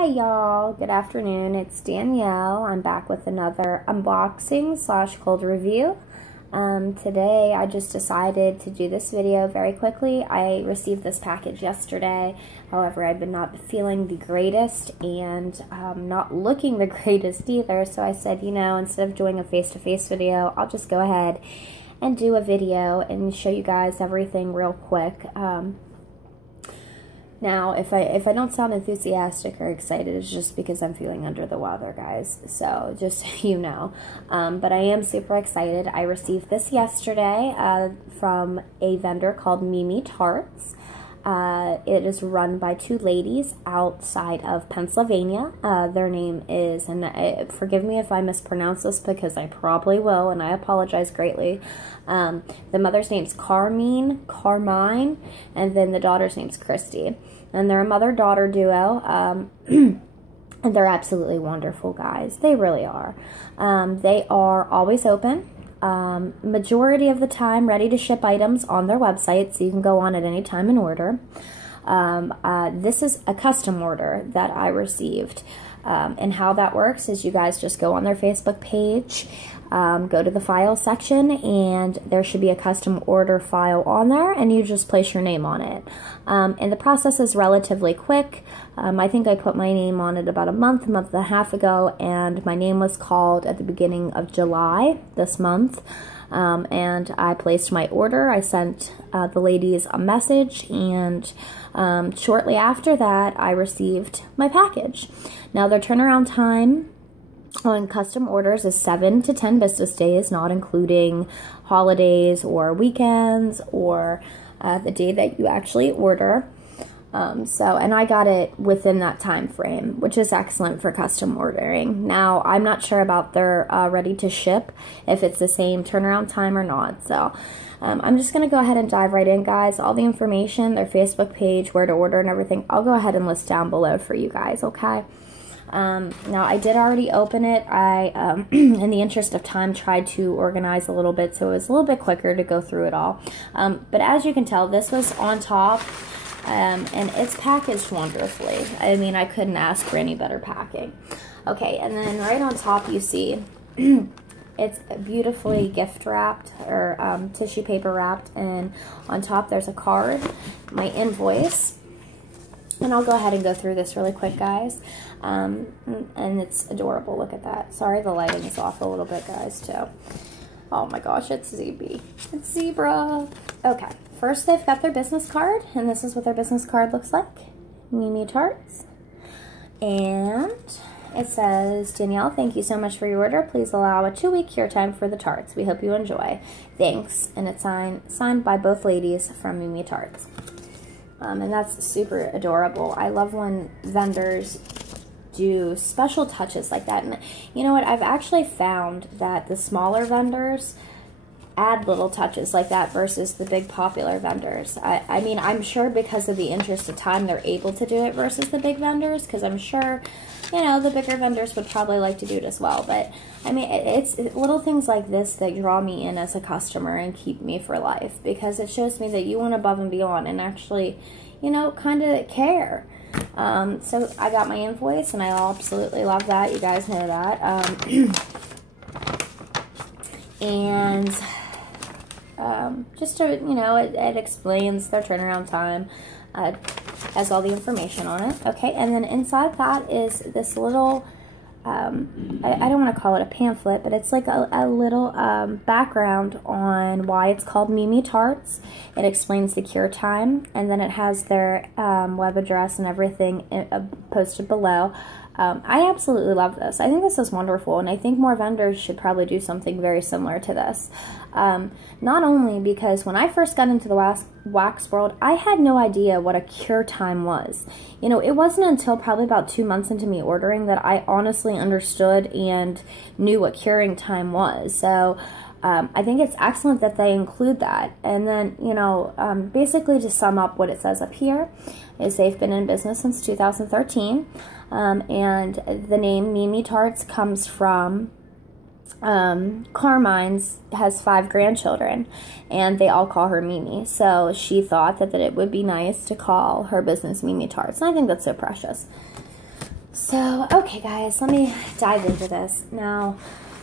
Hey y'all, good afternoon. It's Danielle. I'm back with another unboxing slash cold review. Today I just decided to do this video very quickly. I received this package yesterday. However, I've been not feeling the greatest and not looking the greatest either. So I said, you know, instead of doing a face-to-face video, I'll just go ahead and do a video and show you guys everything real quick. Now, if I don't sound enthusiastic or excited, it's just because I'm feeling under the weather, guys. So, just so you know. But I am super excited. I received this yesterday from a vendor called Mimi Tarts. It is run by two ladies outside of Pennsylvania. Their name is, and forgive me if I mispronounce this because I probably will, and I apologize greatly. The mother's name's Carmine, and then the daughter's name's Kristy. And they're a mother-daughter duo, and they're absolutely wonderful, guys. They really are. They are always open. Majority of the time ready to ship items on their website, so you can go on at any time and order. This is a custom order that I received, and how that works is you guys just go on their Facebook page, go to the file section, and there should be a custom order file on there, and you just place your name on it. And the process is relatively quick. I think I put my name on it about a month and a half ago, and my name was called at the beginning of July this month. And I placed my order. I sent the ladies a message, and shortly after that, I received my package. Now, their turnaround time on custom orders is 7 to 10 business days, not including holidays or weekends or the day that you actually order. And I got it within that time frame, which is excellent for custom ordering. Now, I'm not sure about their ready to ship, if it's the same turnaround time or not. So I'm just going to go ahead and dive right in, guys. All the information, their Facebook page, where to order and everything, I'll go ahead and list down below for you guys, okay? Now, I did already open it. I, in the interest of time, tried to organize a little bit, so it was a little bit quicker to go through it all. But as you can tell, this was on top, and it's packaged wonderfully. I mean, I couldn't ask for any better packing. Okay, and then right on top, you see, it's beautifully gift wrapped, or tissue paper wrapped, and on top there's a card, my invoice. And I'll go ahead and go through this really quick, guys. And it's adorable. Look at that. Sorry, the lighting is off a little bit, guys, too. Oh my gosh, it's ZB. It's zebra. Okay, first they've got their business card, and this is what their business card looks like. Mimi Tarts. And it says, Danielle, thank you so much for your order. Please allow a 2-week cure time for the tarts. We hope you enjoy. Thanks. And it's signed by both ladies from Mimi Tarts. And that's super adorable. I love when vendors do special touches like that. And you know what? I've actually found that the smaller vendors add little touches like that versus the big popular vendors. I mean, I'm sure because of the interest of time, they're able to do it versus the big vendors, because I'm sure, you know, the bigger vendors would probably like to do it as well. But I mean, it's little things like this that draw me in as a customer and keep me for life, because it shows me that you went above and beyond and actually, you know, kind of care. So I got my invoice, and I absolutely love that. You guys know that. And just to, you know, it explains their turnaround time, has all the information on it. Okay, and then inside that is this little, I don't want to call it a pamphlet, but it's like a little background on why it's called Mimi Tarts. It explains the cure time, and then it has their web address and everything posted below. I absolutely love this. I think this is wonderful, and I think more vendors should probably do something very similar to this. Not only because when I first got into the wax world, I had no idea what a cure time was. You know, it wasn't until probably about 2 months into me ordering that I honestly understood and knew what curing time was. So I think it's excellent that they include that. And then, you know, basically to sum up what it says up here is they've been in business since 2013. And the name Mimi Tarts comes from Carmine has 5 grandchildren, and they all call her Mimi. So she thought that it would be nice to call her business Mimi Tarts. And I think that's so precious. So, okay guys, let me dive into this. Now,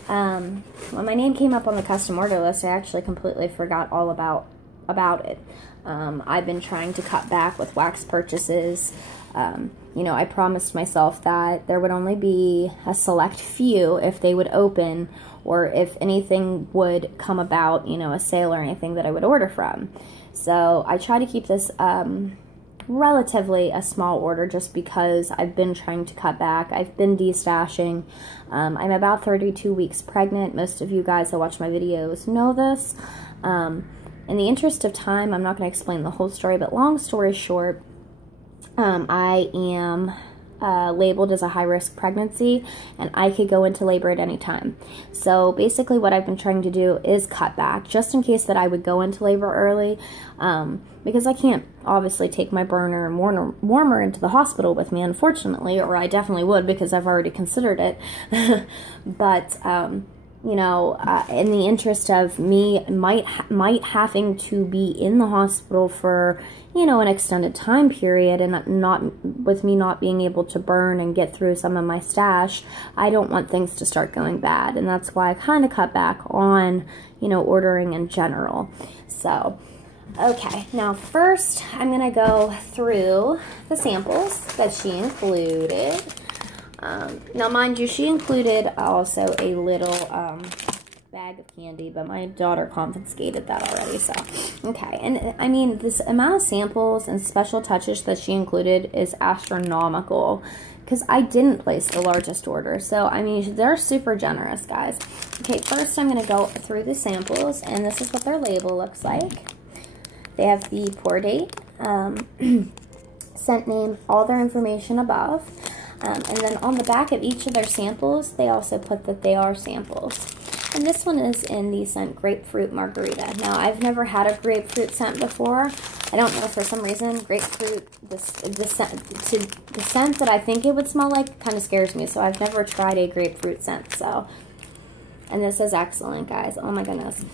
when my name came up on the custom order list, I actually completely forgot all about it. I've been trying to cut back with wax purchases. You know, I promised myself that there would only be a select few if they would open, or if anything would come about, you know, a sale or anything that I would order from. So I try to keep this relatively a small order just because I've been trying to cut back. I've been destashing. I'm about 32 weeks pregnant. Most of you guys that watch my videos know this. In the interest of time, I'm not going to explain the whole story, but long story short, I am labeled as a high-risk pregnancy, and I could go into labor at any time. So basically what I've been trying to do is cut back, just in case that I would go into labor early, because I can't obviously take my burner and warmer into the hospital with me, unfortunately, or I definitely would because I've already considered it. But you know, in the interest of me might having to be in the hospital for, you know, an extended time period, and with me not being able to burn and get through some of my stash, I don't want things to start going bad, and that's why I kind of cut back on, you know, ordering in general. So, okay, now first I'm gonna go through the samples that she included. Now, mind you, she included also a little bag of candy, but my daughter confiscated that already, so, okay. And, I mean, this amount of samples and special touches that she included is astronomical, because I didn't place the largest order, so, I mean, they're super generous, guys. Okay, first I'm going to go through the samples, and this is what their label looks like. They have the pour date, scent name, all their information above. And then on the back of each of their samples, they also put that they are samples. And this one is in the scent Grapefruit Margarita. Now, I've never had a grapefruit scent before. I don't know, for some reason, grapefruit, the scent that I think it would smell like kind of scares me. So I've never tried a grapefruit scent. So, and this is excellent, guys. Oh my goodness.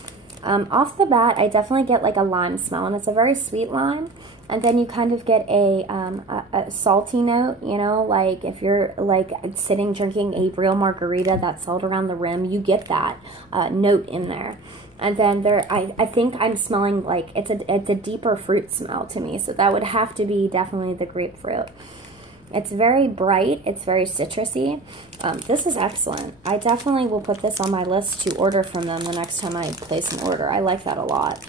Off the bat, I definitely get like a lime smell, and it's a very sweet lime. And then you kind of get a salty note, you know, like if you're like sitting drinking a real margarita that's salt around the rim, you get that note in there. And then I think I'm smelling like it's a deeper fruit smell to me, so that would have to be definitely the grapefruit. It's very bright. It's very citrusy. This is excellent. I definitely will put this on my list to order from them the next time I place an order. I like that a lot.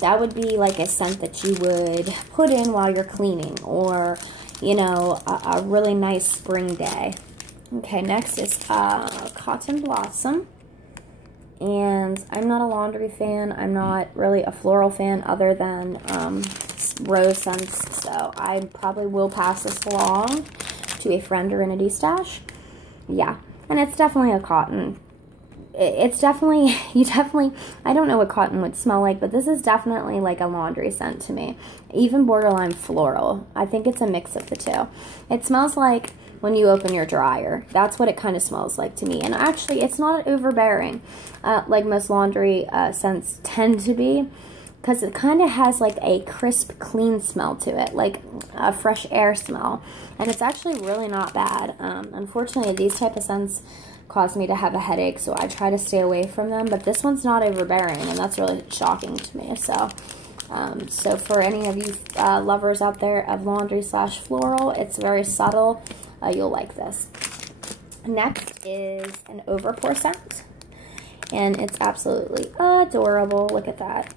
That would be like a scent that you would put in while you're cleaning, or, you know, a really nice spring day. Okay, next is Cotton Blossom. And I'm not a laundry fan. I'm not really a floral fan other than rose scents. So I probably will pass this along to a friend or in a destash. Yeah, and it's definitely a cotton. It's definitely, I don't know what cotton would smell like, but this is definitely like a laundry scent to me. Even borderline floral. I think it's a mix of the two. It smells like when you open your dryer. That's what it kind of smells like to me. And actually, it's not overbearing like most laundry scents tend to be, because it kind of has like a crisp, clean smell to it, like a fresh air smell. And it's actually really not bad. Unfortunately, these type of scents cause me to have a headache, so I try to stay away from them. But this one's not overbearing, and that's really shocking to me. So, so for any of you lovers out there of laundry / floral, it's very subtle. You'll like this. Next is an overpour scent, and it's absolutely adorable. Look at that.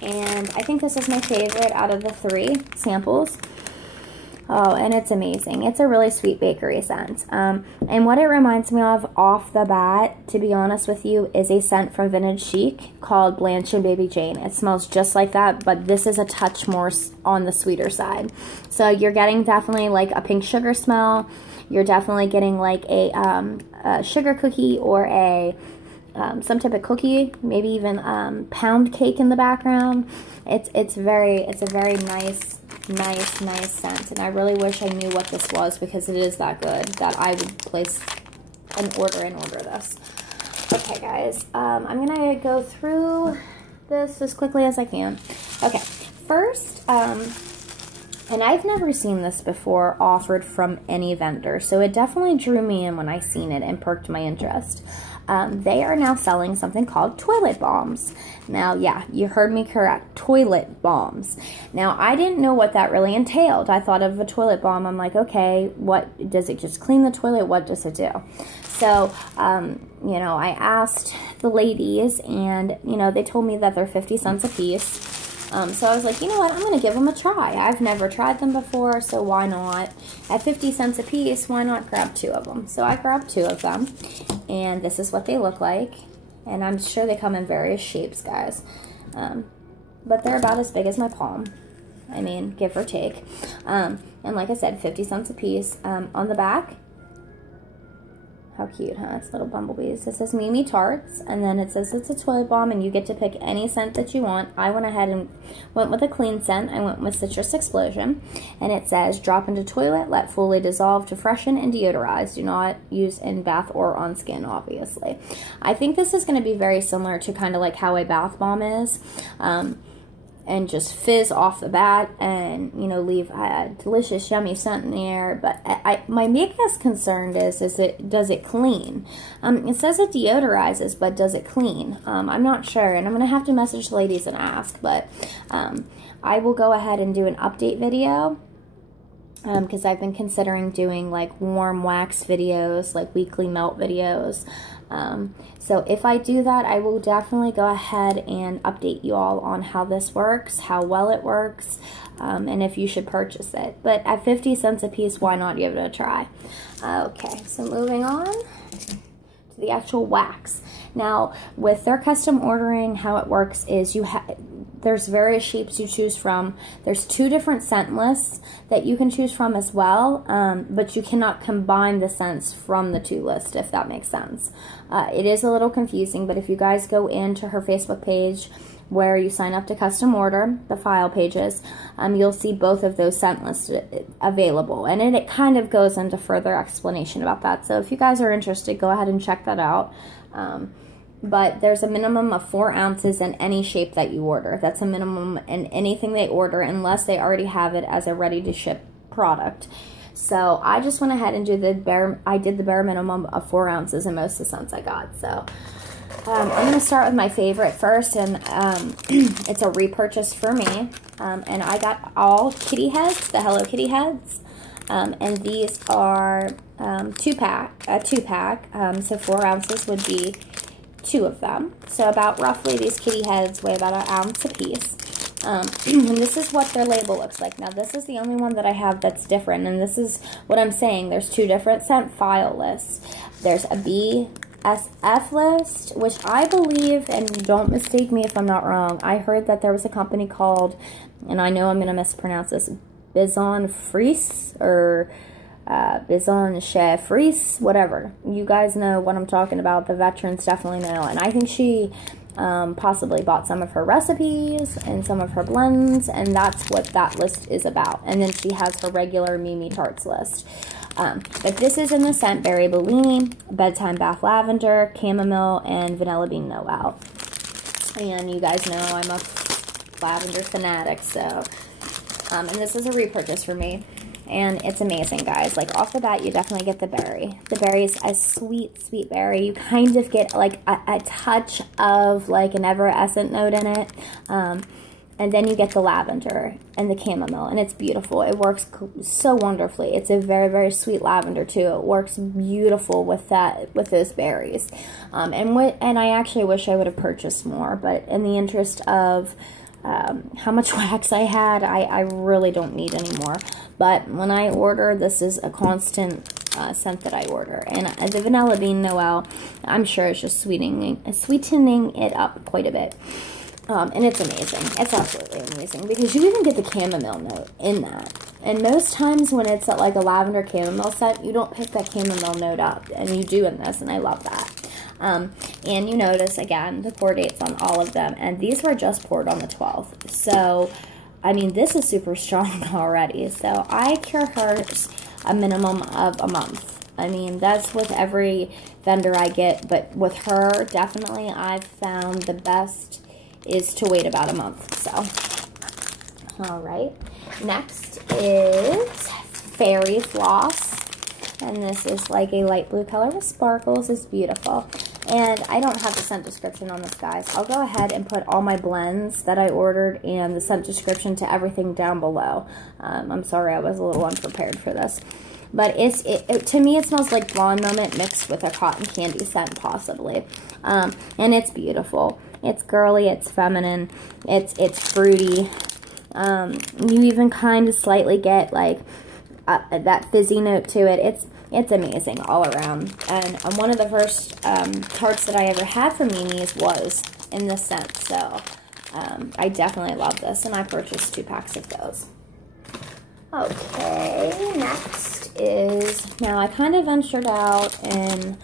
And I think this is my favorite out of the 3 samples. Oh, and it's amazing. It's a really sweet bakery scent. And what it reminds me of off the bat, to be honest with you, is a scent from Vintage Chic called Blanche and Baby Jane. It smells just like that, but this is a touch more on the sweeter side. So you're getting definitely like a pink sugar smell. You're definitely getting like a sugar cookie or a some type of cookie, maybe even pound cake in the background. It's a very nice scent, and I really wish I knew what this was, because it is that good that I would place an order and order this. Okay, guys, I'm gonna go through this as quickly as I can. Okay, first, and And I've never seen this before offered from any vendor, so it definitely drew me in when I seen it and perked my interest. They are now selling something called toilet bombs. Now, yeah, you heard me correct, toilet bombs. Now, I didn't know what that really entailed. I thought of a toilet bomb, I'm like, okay, what, does it just clean the toilet? What does it do? So, you know, I asked the ladies, and, you know, they told me that they're 50 cents a piece. So I was like, you know what, I'm going to give them a try. I've never tried them before, so why not? At 50 cents a piece, why not grab 2 of them? So I grabbed 2 of them, and this is what they look like. And I'm sure they come in various shapes, guys. But they're about as big as my palm. I mean, give or take. And like I said, 50 cents a piece. On the back, how cute, huh? It's little bumblebees. It says Mimi Tarts, and then it says it's a toilet bomb, and you get to pick any scent that you want. I went ahead and went with a clean scent. I went with Citrus Explosion, and it says drop into toilet, let fully dissolve to freshen and deodorize. Do not use in bath or on skin, obviously. I think this is going to be very similar to kind of like how a bath bomb is. And just fizz off the bat and, you know, leave a delicious, yummy scent in the air. But my biggest concern is does it clean? It says it deodorizes, but does it clean? I'm not sure, and I'm going to have to message the ladies and ask. But I will go ahead and do an update video. Because I've been considering doing like warm wax videos, like weekly melt videos. So if I do that, I will definitely go ahead and update you all on how this works, how well it works, and if you should purchase it. But at 50 cents a piece, why not give it a try? Okay, so moving on to the actual wax. Now, with their custom ordering, how it works is there's various shapes you choose from. There's 2 different scent lists that you can choose from as well, but you cannot combine the scents from the 2 lists, if that makes sense. It is a little confusing, but if you guys go into her Facebook page where you sign up to custom order, the file pages, you'll see both of those scent lists available. And it kind of goes into further explanation about that. So if you guys are interested, go ahead and check that out. But there's a minimum of 4 ounces in any shape that you order. That's a minimum in anything they order, unless they already have it as a ready-to-ship product. So I just went ahead and did the bare minimum of 4 ounces in most of the scents I got. So I'm going to start with my favorite first, and it's a repurchase for me. And I got all kitty heads, the Hello Kitty heads. And these are 2-pack, so 4 ounces would be 2 of them. So about roughly these kitty heads weigh about 1 ounce a piece. And this is what their label looks like. Now, this is the only one that I have that's different, and this is what I'm saying. There's 2 different scent file lists. There's a BSF list, which I believe, and don't mistake me if I'm not wrong, I heard that there was a company called, and I know I'm going to mispronounce this, Bison Fries, or Bison Chef Fries, whatever. You guys know what I'm talking about. The veterans definitely know. And I think she possibly bought some of her recipes and some of her blends, and that's what that list is about. And then she has her regular Mimi Tarts list. But this is in the scent Berry Bellini, Bedtime Bath Lavender, Chamomile, and Vanilla Bean Noel. And you guys know I'm a lavender fanatic, so and this is a repurchase for me. And it's amazing, guys. Like, off the bat, you definitely get the berry. The berry is a sweet, sweet berry. You kind of get, like, a touch of, like, an effervescent note in it. And then you get the lavender and the chamomile. And it's beautiful. It works so wonderfully. It's a very, very sweet lavender, too. It works beautiful with those berries. And I actually wish I would have purchased more. But in the interest of how much wax I had, I really don't need any more. But when I order, this is a constant scent that I order. And the Vanilla Bean Noel, I'm sure it's just sweetening it up quite a bit. And it's amazing. It's absolutely amazing, because you even get the chamomile note in that. And most times when it's like a lavender chamomile scent, you don't pick that chamomile note up. And you do in this, and I love that. And you notice, again, the pour dates on all of them. And these were just poured on the 12th. So, I mean, this is super strong already. So, I cure hers a minimum of a month. I mean, that's with every vendor I get. But with her, definitely, I've found the best is to wait about a month. So, All right, next is Fairy Floss, and this is like a light blue color with sparkles. It's beautiful, and I don't have the scent description on this, guys. I'll go ahead and put all my blends that I ordered and the scent description to everything down below. I'm sorry, I was a little unprepared for this, but to me it smells like Blonde Moment mixed with a cotton candy scent, possibly, and it's beautiful. It's girly, it's feminine, it's fruity. You even kind of slightly get like that fizzy note to it. It's amazing all around. And one of the first tarts that I ever had from Mimi's was in this scent. So I definitely love this, and I purchased 2 packs of those. Okay, next is, now I kind of ventured out and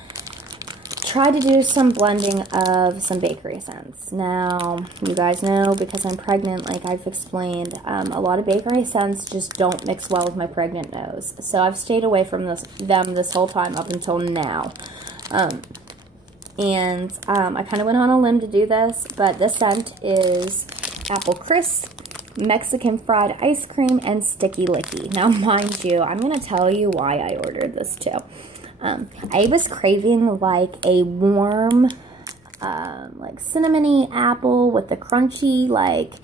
tried to do some blending of some bakery scents. Now, you guys know, because I'm pregnant, like I've explained, a lot of bakery scents just don't mix well with my pregnant nose. So I've stayed away from them this whole time up until now. I kind of went on a limb to do this, but this scent is Apple Crisp, Mexican Fried Ice Cream, and Sticky Licky. Now, mind you, I'm going to tell you why I ordered this too. I was craving like a warm, like cinnamony apple with the crunchy, like,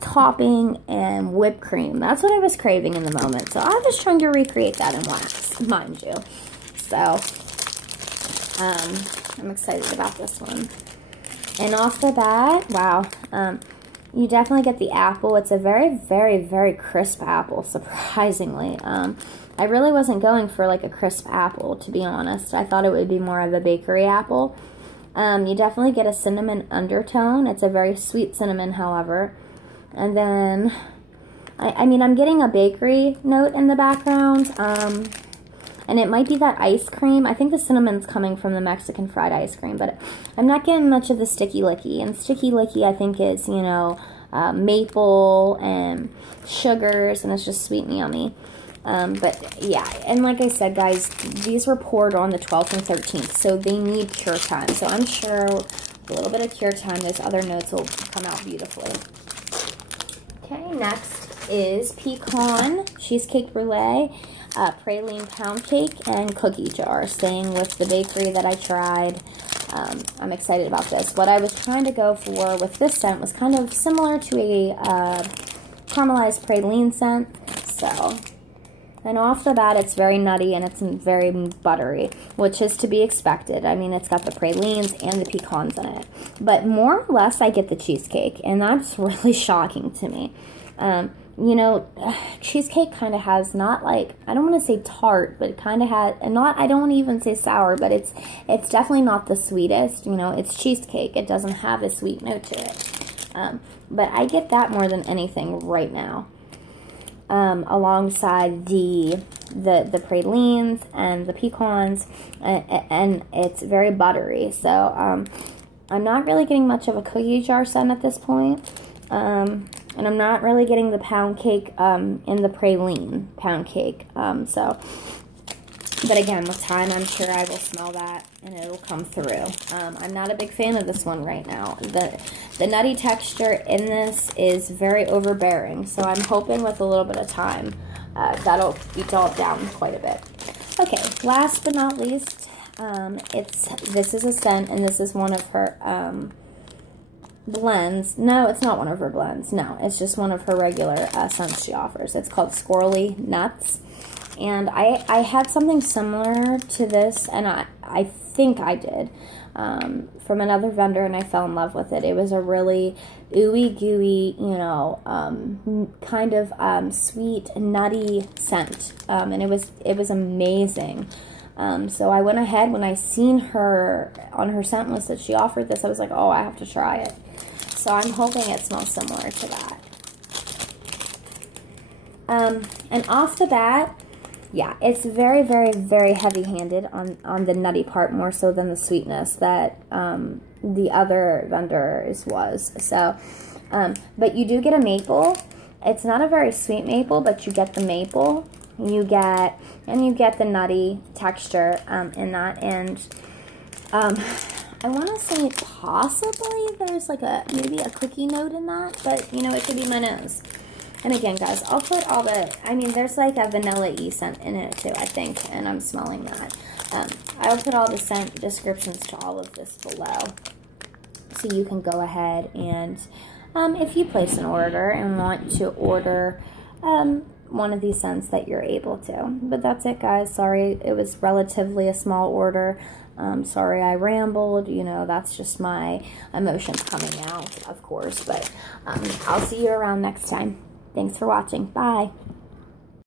topping and whipped cream. That's what I was craving in the moment. So I was trying to recreate that in wax, mind you. So, I'm excited about this one. And off the bat, wow, you definitely get the apple. It's a very, very, very crisp apple, surprisingly. I really wasn't going for like a crisp apple, to be honest. I thought it would be more of a bakery apple. You definitely get a cinnamon undertone. It's a very sweet cinnamon, however. And then, I mean, I'm getting a bakery note in the background. And it might be that ice cream. I think the cinnamon's coming from the Mexican fried ice cream, but I'm not getting much of the Sticky Licky. And Sticky Licky, I think, is, you know, maple and sugars, and it's just sweet and yummy. But yeah, and like I said, guys, these were poured on the 12th and 13th, so they need cure time. So I'm sure with a little bit of cure time, those other notes will come out beautifully. Okay, next is Pecan Cheesecake Brulee, Praline Pound Cake, and Cookie Jar. Staying with the bakery that I tried. I'm excited about this. What I was trying to go for with this scent was kind of similar to a caramelized praline scent. So, and off the bat, it's very nutty and it's very buttery, which is to be expected. I mean, it's got the pralines and the pecans in it. But more or less, I get the cheesecake, and that's really shocking to me. You know, cheesecake kind of has not like, I don't want to say tart, but it kind of has, and not, I don't want to even say sour, but it's definitely not the sweetest. You know, it's cheesecake. It doesn't have a sweet note to it. But I get that more than anything right now. Alongside the pralines and the pecans, and it's very buttery. So, I'm not really getting much of a cookie jar scent at this point. And I'm not really getting the pound cake in the praline pound cake. But again, with time, I'm sure I will smell that and it'll come through. I'm not a big fan of this one right now. The nutty texture in this is very overbearing, so I'm hoping with a little bit of time that'll be dulled down quite a bit. Okay, last but not least, this is a scent, and this is one of her blends. No, it's not one of her blends. No, it's just one of her regular scents she offers. It's called Squirrely Nuts. And I had something similar to this, and I think I did, from another vendor, and I fell in love with it. It was a really ooey gooey, you know, kind of sweet, nutty scent, and it was amazing. So I went ahead, when I seen her on her scent list that she offered this, I was like, oh, I have to try it. So I'm hoping it smells similar to that. And off the bat, yeah, it's very, very, very heavy-handed on the nutty part, more so than the sweetness that the other vendors was. So, but you do get a maple. It's not a very sweet maple, but you get the maple. You get the nutty texture in that, and I want to say possibly there's like maybe a cookie note in that, but you know, it could be my nose. And again, guys, I'll put all the, I mean, there's like a vanilla-y scent in it too, I think, and I'm smelling that. I'll put all the scent descriptions to all of this below, so you can go ahead and, if you place an order and want to order one of these scents, that you're able to. But that's it, guys. Sorry, it was relatively a small order. Sorry I rambled, you know, that's just my emotions coming out, of course. But I'll see you around next time. Thanks for watching. Bye.